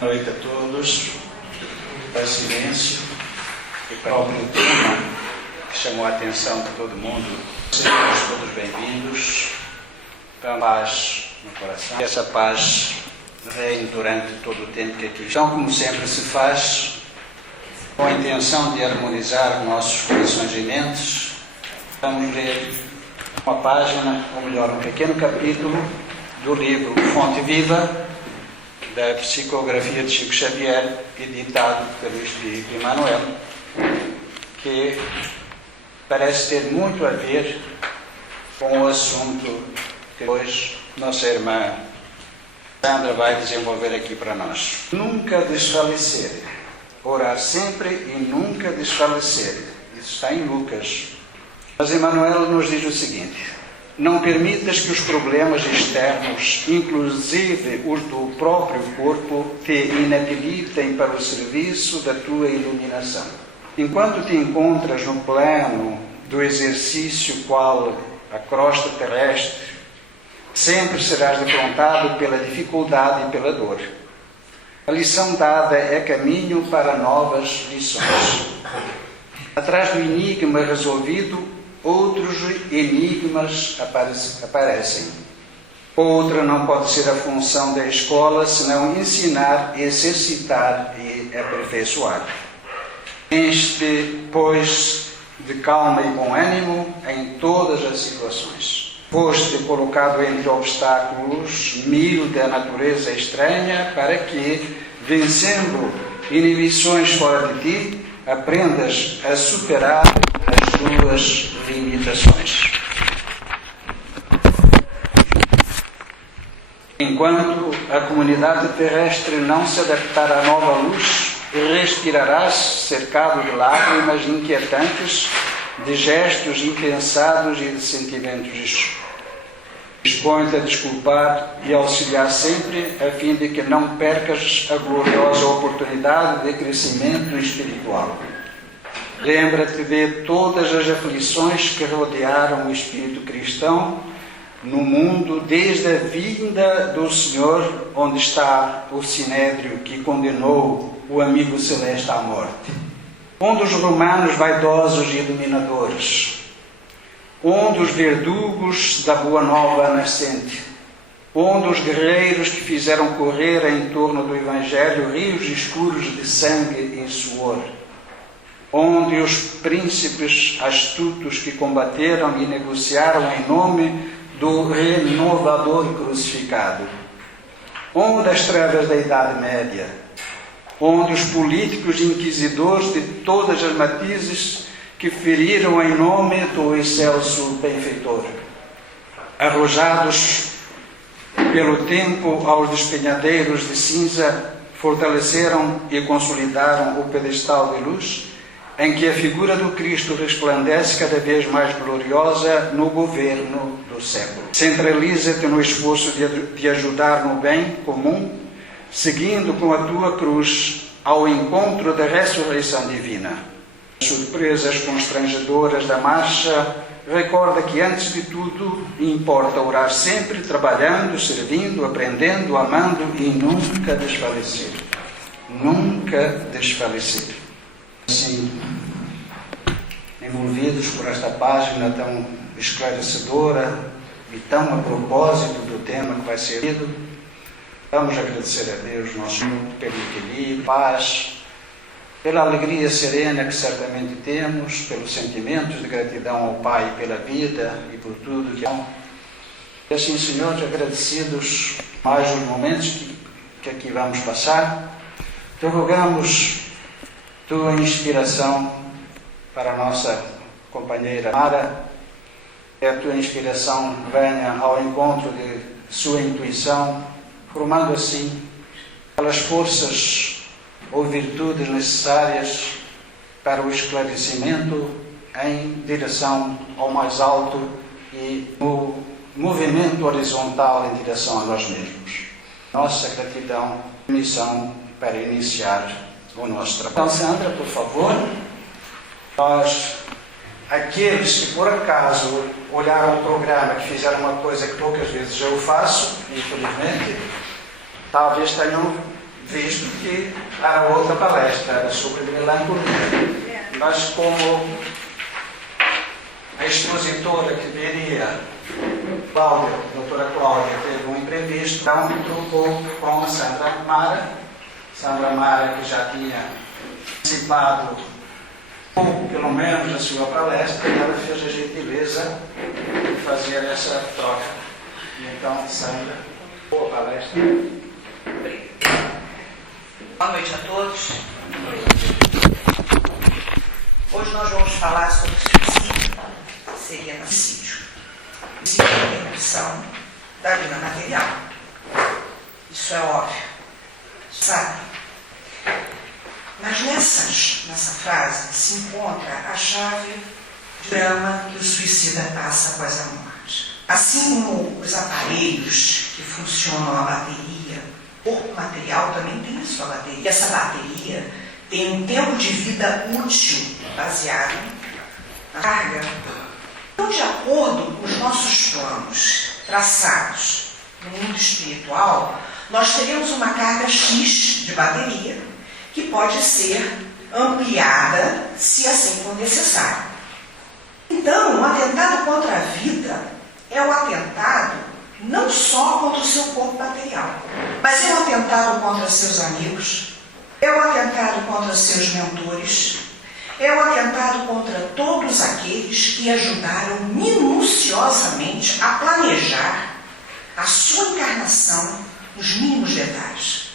Boa noite a todos. Para silêncio e próprio tema que chamou a atenção de todo mundo. Sejamos todos bem-vindos. Com paz no coração. Que essa paz reine durante todo o tempo que aqui estão, como sempre se faz, com a intenção de harmonizar nossos corações e mentes. Vamos ler uma página, ou melhor, um pequeno capítulo do livro Fonte Viva, da psicografia de Chico Xavier, editado pelo Espírito Emmanuel, que parece ter muito a ver com o assunto que hoje nossa irmã Sandra vai desenvolver aqui para nós. Nunca desfalecer, orar sempre e nunca desfalecer. Isso está em Lucas. Mas Emmanuel nos diz o seguinte: não permitas que os problemas externos, inclusive os do próprio corpo, te inabilitem para o serviço da tua iluminação. Enquanto te encontras no plano do exercício qual a crosta terrestre, sempre serás defrontado pela dificuldade e pela dor. A lição dada é caminho para novas lições. Atrás do enigma resolvido, outros enigmas aparecem. Outra não pode ser a função da escola, senão ensinar, exercitar e aperfeiçoar. Enche, pois, de calma e bom ânimo em todas as situações. Foste colocado entre obstáculos mil da natureza estranha, para que, vencendo inibições fora de ti, aprendas a superar as tuas limitações. Enquanto a comunidade terrestre não se adaptar à nova luz, respirarás cercado de lágrimas inquietantes, de gestos impensados e de sentimentos. Dispõe-te a desculpar e auxiliar sempre, a fim de que não percas a gloriosa oportunidade de crescimento espiritual. Lembra-te de todas as aflições que rodearam o espírito cristão no mundo, desde a vinda do Senhor, onde está o sinédrio que condenou o amigo celeste à morte. Onde os romanos vaidosos e dominadores, onde os verdugos da boa nova nascente, onde os guerreiros que fizeram correr em torno do Evangelho rios escuros de sangue e suor, onde os príncipes astutos que combateram e negociaram em nome do renovador crucificado, onde as trevas da Idade Média, onde os políticos inquisidores de todas as matizes que feriram em nome do excelso benfeitor, arrojados pelo tempo aos despenhadeiros de cinza, fortaleceram e consolidaram o pedestal de luz em que a figura do Cristo resplandece cada vez mais gloriosa no governo do século. Centraliza-te no esforço de ajudar no bem comum, seguindo com a tua cruz ao encontro da ressurreição divina. Surpresas constrangedoras da marcha, recorda que antes de tudo importa orar sempre, trabalhando, servindo, aprendendo, amando e nunca desfalecer. Nunca desfalecer. Assim, envolvidos por esta página tão esclarecedora e tão a propósito do tema que vai ser lido, vamos agradecer a Deus, nosso Senhor, pelo equilíbrio, paz, pela alegria serena que certamente temos, pelos sentimentos de gratidão ao Pai pela vida e por tudo que há. E assim, Senhor, agradecidos mais os momentos que aqui vamos passar, te rogamos tua inspiração para a nossa companheira Mara, que a tua inspiração venha ao encontro de sua intuição, formando assim aquelas forças ou virtudes necessárias para o esclarecimento em direção ao mais alto e no movimento horizontal em direção a nós mesmos. Nossa gratidão e missão para iniciar o nosso trabalho. Então, Sandra, por favor, aqueles que por acaso olharam o programa, que fizeram uma coisa que poucas vezes eu faço, infelizmente, talvez tenham visto que a outra palestra era sobre melancolia. Mas como a expositora que viria, Cláudia, a doutora Cláudia, teve um imprevisto, então trocou com a Sandra Mara, que já tinha participado, ou pelo menos da sua palestra, e ela fez a gentileza de fazer essa troca. E então, Sandra, boa palestra. Boa noite a todos. Hoje nós vamos falar sobre suicídio. Seria suicídio. Suicídio é a interrupção da vida material. Isso é óbvio. Sabe? Mas nessa frase se encontra a chave de drama que o suicida passa após a morte. Assim como os aparelhos que funcionam a bateria, o corpo material também tem sua bateria. E essa bateria tem um tempo de vida útil baseado na carga. Então, de acordo com os nossos planos traçados no mundo espiritual, nós teremos uma carga X de bateria que pode ser ampliada se assim for necessário. Então, um atentado contra a vida é um atentado não só contra o seu corpo material, mas é um atentado contra seus amigos, é um atentado contra seus mentores, é um atentado contra todos aqueles que ajudaram minuciosamente a planejar a sua encarnação nos mínimos detalhes.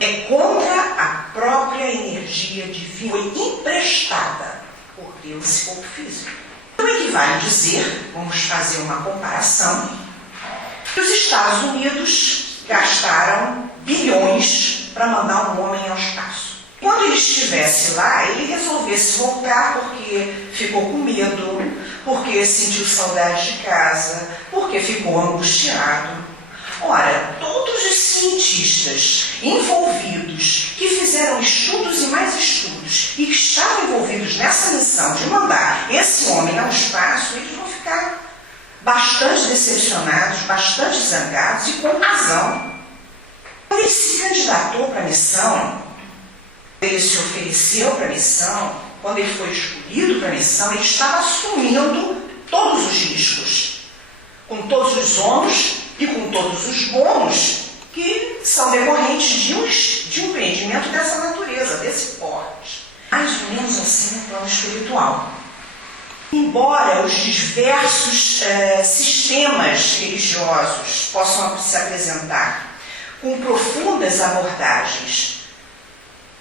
É contra a própria energia divina, foi emprestada por Deus esse corpo físico. Então equivale dizer, vamos fazer uma comparação, que os Estados Unidos gastaram bilhões para mandar um homem ao espaço. Quando ele estivesse lá, ele resolvesse voltar porque ficou com medo, porque sentiu saudade de casa, porque ficou angustiado. Ora, todos os cientistas envolvidos, que fizeram estudos e mais estudos, e que estavam envolvidos nessa missão de mandar esse homem ao espaço, eles vão ficar bastante decepcionados, bastante zangados, e com razão. Quando ele se candidatou para a missão, ele se ofereceu para a missão, quando ele foi escolhido para a missão, ele estava assumindo todos os riscos, com todos os ônus e com todos os bônus que são decorrentes de um empreendimento dessa natureza, desse porte. Mais ou menos assim no plano espiritual. Embora os diversos sistemas religiosos possam se apresentar com profundas abordagens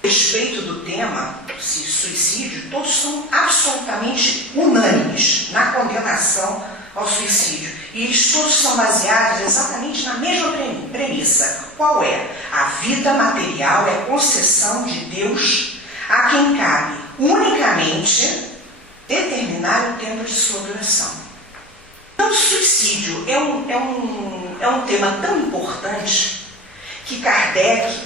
a respeito do tema suicídio, todos são absolutamente unânimes na condenação ao suicídio. E eles todos são baseados exatamente na mesma premissa. Qual é? A vida material é concessão de Deus a quem cabe unicamente determinar o tempo de sua duração. Então, o suicídio é um tema tão importante que Kardec,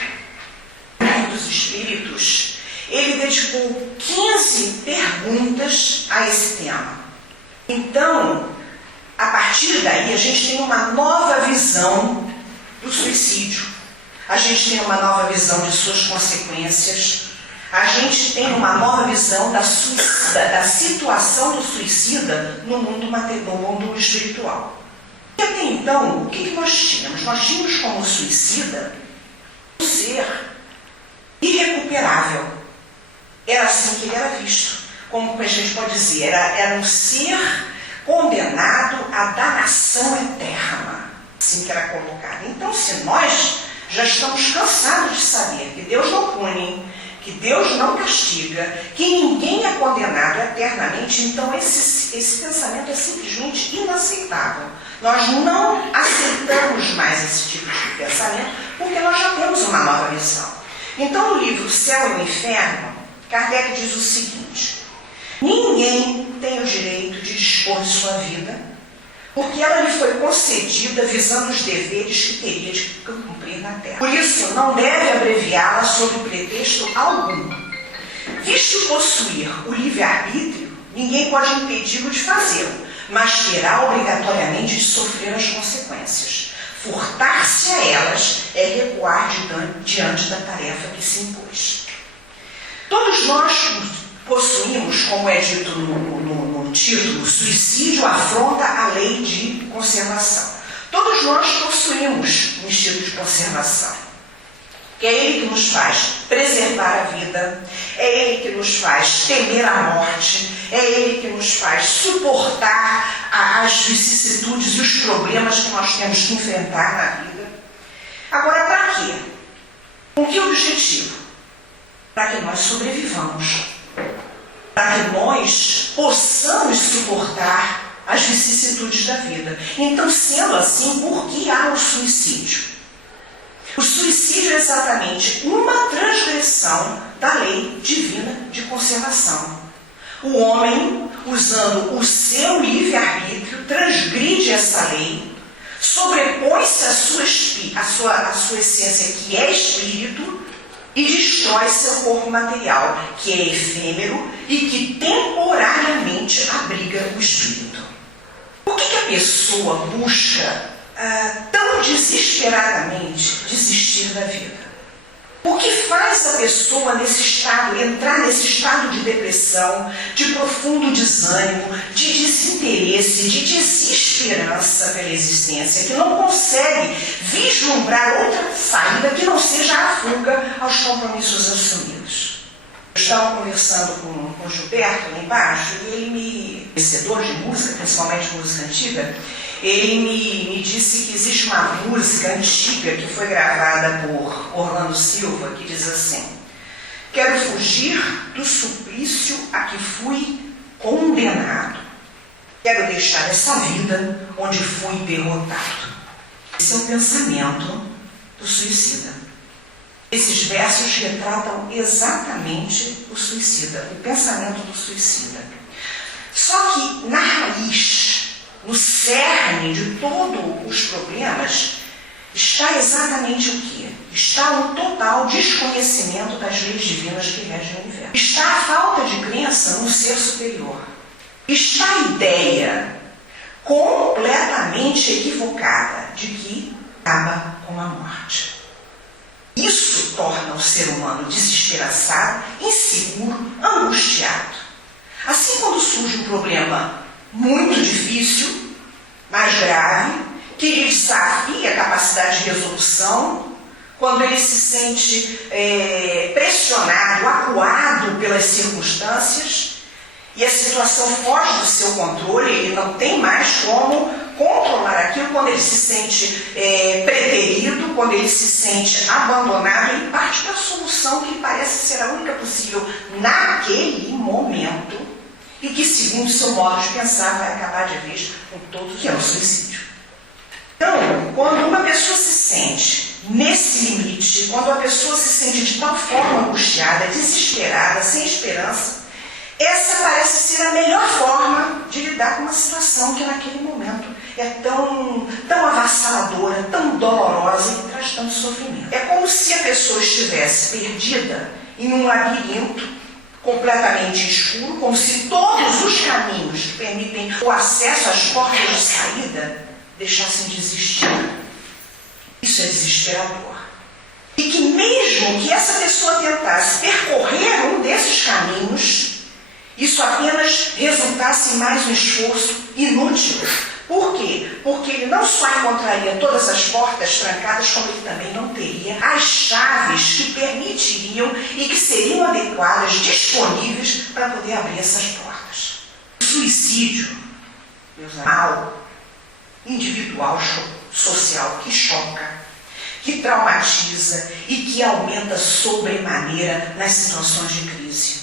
Livro dos Espíritos, ele dedicou 15 perguntas a esse tema. Então, a partir daí, a gente tem uma nova visão do suicídio. A gente tem uma nova visão de suas consequências. A gente tem uma nova visão da situação do suicida no mundo espiritual. E até então, o que nós tínhamos? Nós tínhamos como suicida um ser irrecuperável. Era assim que ele era visto. Como a gente pode dizer, era um ser condenado à danação eterna, assim que era colocado. Então, se nós já estamos cansados de saber que Deus não pune, que Deus não castiga, que ninguém é condenado eternamente, então esse pensamento é simplesmente inaceitável. Nós não aceitamos mais esse tipo de pensamento, porque nós já temos uma nova visão. Então, no livro Céu e o Inferno, Kardec diz o seguinte: ninguém tem o direito de dispor de sua vida, porque ela lhe foi concedida visando os deveres que teria de cumprir na Terra. Por isso, não deve abreviá-la sob pretexto algum. Visto possuir o livre-arbítrio, ninguém pode impedi-lo de fazê-lo, mas terá obrigatoriamente de sofrer as consequências. Furtar-se a elas é recuar diante da tarefa que se impôs. Todos nós possuímos, como é dito no título, suicídio afronta a lei de conservação. Todos nós possuímos um instinto de conservação, que é ele que nos faz preservar a vida, é ele que nos faz temer a morte, é ele que nos faz suportar as vicissitudes e os problemas que nós temos que enfrentar na vida. Agora, para quê? Com que objetivo? Para que nós sobrevivamos, para que nós possamos suportar as vicissitudes da vida. Então, sendo assim, por que há o suicídio? O suicídio é exatamente uma transgressão da lei divina de conservação. O homem, usando o seu livre-arbítrio, transgride essa lei, sobrepõe-se à sua essência, que é espírito, e destrói seu corpo material, que é efêmero e que temporariamente abriga o espírito. Por que a pessoa busca tão desesperadamente desistir da vida? O que faz a pessoa entrar nesse estado de depressão, de profundo desânimo, de desinteresse, de desesperança pela existência, que não consegue vislumbrar outra saída que não seja a fuga aos compromissos assumidos? Eu estava conversando com o Gilberto lá embaixo, e ele conhecedor de música, principalmente música antiga, ele me disse que existe uma música antiga que foi gravada por Orlando Silva, que diz assim: quero fugir do suplício a que fui condenado. Quero deixar essa vida onde fui derrotado. Esse é o pensamento do suicida. Esses versos retratam exatamente o suicida, o pensamento do suicida. Só que na raiz, no cerne de todos os problemas, está exatamente o quê? Está um total desconhecimento das leis divinas que regem o universo. Está a falta de crença no ser superior. Está a ideia completamente equivocada de que acaba com a morte. Isso torna o ser humano desesperançado, inseguro, angustiado. Assim, quando surge um problema muito difícil, mais grave, que lhe desafia a capacidade de resolução, quando ele se sente pressionado, acuado pelas circunstâncias, e a situação foge do seu controle, ele não tem mais como controlar aquilo, quando ele se sente preterido, quando ele se sente abandonado, ele parte para a solução que parece ser a única possível naquele momento, e que, segundo seu modo de pensar, vai acabar de vez com todo, que é o suicídio. Então, quando uma pessoa se sente nesse limite, quando a pessoa se sente de tal forma angustiada, desesperada, sem esperança, essa parece ser a melhor forma de lidar com uma situação que naquele momento é tão avassaladora, tão dolorosa e traz tanto sofrimento. É como se a pessoa estivesse perdida em um labirinto completamente escuro, como se todos os caminhos que permitem o acesso às portas de saída deixassem de existir. Isso é desesperador. E que mesmo que essa pessoa tentasse percorrer um desses caminhos, isso apenas resultasse em mais um esforço inútil. Por quê? Porque ele não só encontraria todas as portas trancadas, como ele também não teria as chaves que permitiriam e que seriam adequadas, disponíveis para poder abrir essas portas. O suicídio, mal, individual, social, que choca, que traumatiza e que aumenta sobremaneira nas situações de crise.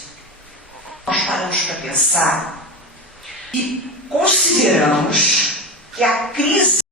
Nós paramos para pensar e consideramos que a crise